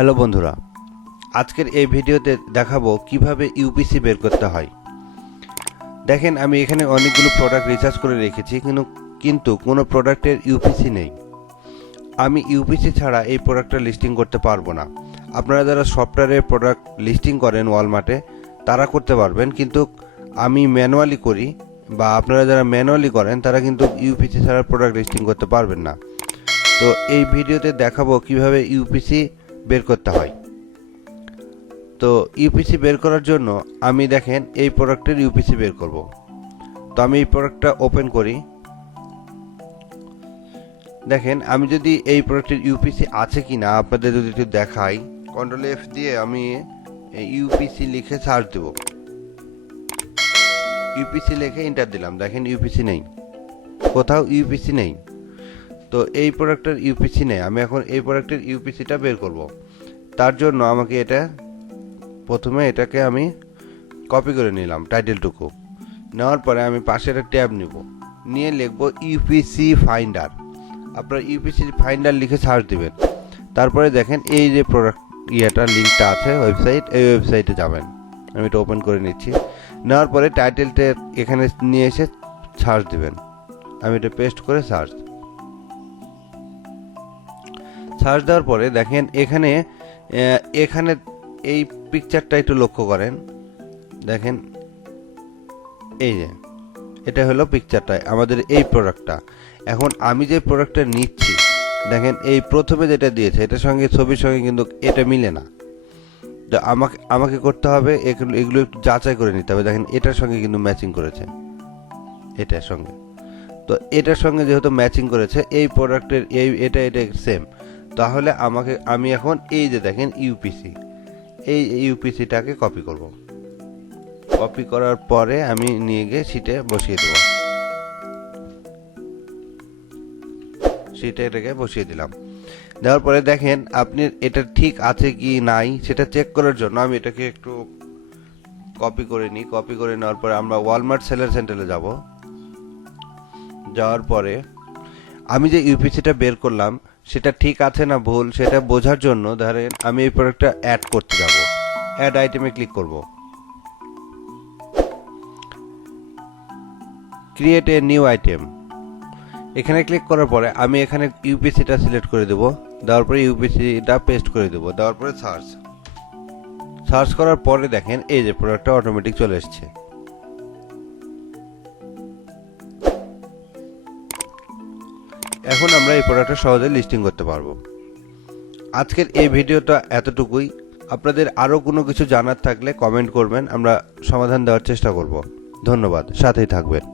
Hello বন্ধুরা, আজকের এই ভিডিওতে দেখাবো কিভাবে ইউপিসি বের করতে হয়। দেখেন, আমি এখানে অনেকগুলো প্রোডাক্ট রিসার্চ করে রেখেছি, কিন্তু কোনো প্রোডাক্টের ইউপিসি নেই। আমি ইউপিসি ছাড়া এই প্রোডাক্টটা লিস্টিং করতে পারবো না। আপনারা যারা সফটওয়্যারের প্রোডাক্ট লিস্টিং করেন ওয়ালমার্টে, তারা করতে পারবেন, কিন্তু আমি ম্যানুয়ালি করি, বা আপনারা যারা ম্যানুয়ালি করেন তারা কিন্তু ইউপিসি ছাড়া প্রোডাক্ট লিস্টিং করতে পারবেন না। তো এই ভিডিওতে দেখাবো কিভাবে ইউপিসি বের করতে হয়। তো ইউপিসি বের করার জন্য আমি দেখেন এই প্রোডাক্টের ইউপিসি বের করব। তো আমি এই প্রোডাক্টটা ওপেন করি। দেখেন, আমি যদি এই প্রোডাক্টের ইউপিসি আছে কি না আপনাদের যদি একটু দেখাই, কন্ট্রোল এফ দিয়ে আমি ইউপিসি লিখে সার্চ দেব। ইউপিসি লিখে এন্টার দিলাম। দেখেন ইউপিসি নেই, কোথাও ইউপিসি নেই। তো এই প্রোডাক্টের ইউপিসি নেই। আমি এখন এই প্রোডাক্টের ইউপিসিটা বের করব। তার জন্য আমাকে প্রথমে এটাকে আমি কপি করে নিলাম, টাইটেলটুকু নেওয়ার পরে আমি পাশে একটা ট্যাব নিব, নিয়ে লিখব ইউপিসি ফাইন্ডার। আপনার ইউপিসি ফাইন্ডার লিখে সার্চ দিবেন। তারপরে দেখেন এই যে প্রোডাক্ট লিঙ্কটা আছে ওয়েবসাইট, এই ওয়েবসাইটে যাবেন। আমি এটা ওপেন করে নিচ্ছি। নেওয়ার পরে টাইটেলটা এখানে নিয়ে এসে সার্চ দিবেন। আমি এটা পেস্ট করে সার্চ দেওয়ার পরে দেখেন এখানে এই পিকচারটা একটু লক্ষ্য করেন। দেখেন এই যে এটা হলো পিকচারটা আমাদের এই প্রোডাক্টটা। এখন আমি যে প্রোডাক্টটা নিচ্ছি, দেখেন এই প্রথমে যেটা দিয়েছে এটার সঙ্গে, ছবির সঙ্গে কিন্তু এটা মিলে না। তো আমাকে করতে হবে এগুলো একটু যাচাই করে নিতে হবে। দেখেন এটার সঙ্গে কিন্তু ম্যাচিং করেছে, এটার সঙ্গে। তো এটার সঙ্গে যেহেতু ম্যাচিং করেছে, এই প্রোডাক্টের এটা সেম, তাহলে আমি এখন এই যে দেখেন ইউপিসি, এই ইউপিসিটাকে কপি করব। কপি করার পরে আমি নিয়ে গিয়ে শিটে বসিয়ে দেব। শিটে এটাকে বসিয়ে দিলাম। দেওয়ার পরে দেখেন আপনি এটা ঠিক আছে কি নাই সেটা চেক করার জন্য আমি এটাকে একটু কপি করে নিই। কপি করে নেওয়ার পরে আমরা ওয়ালমার্ট সেলার সেন্টারে যাব। যাওয়ার পরে আমি যে ইউপিসিটা বের করলাম সেটা ঠিক আছে না ভুল সেটা বোঝার জন্য ধরেন আমি এই প্রোডাক্টটা অ্যাড করতে যাব। অ্যাড আইটেমে ক্লিক করব। ক্রিয়েট এ নিউ আইটেম, এখানে ক্লিক করার পরে আমি এখানে ইউপিসিটা সিলেক্ট করে দেব। দেওয়ার পরে ইউপিসিটা পেস্ট করে দেব। দেওয়ার পরে সার্চ করার পরে দেখেন এই যে প্রোডাক্টটা অটোমেটিক চলে এসেছে। এখন আমরা এই প্রোডাক্টটা সহজে লিস্টিং করতে পারবো। আজকের এই ভিডিওটা এতটুকুই। আপনাদের আরও কোনো কিছু জানার থাকলে কমেন্ট করবেন, আমরা সমাধান দেওয়ার চেষ্টা করব। ধন্যবাদ, সাথেই থাকবেন।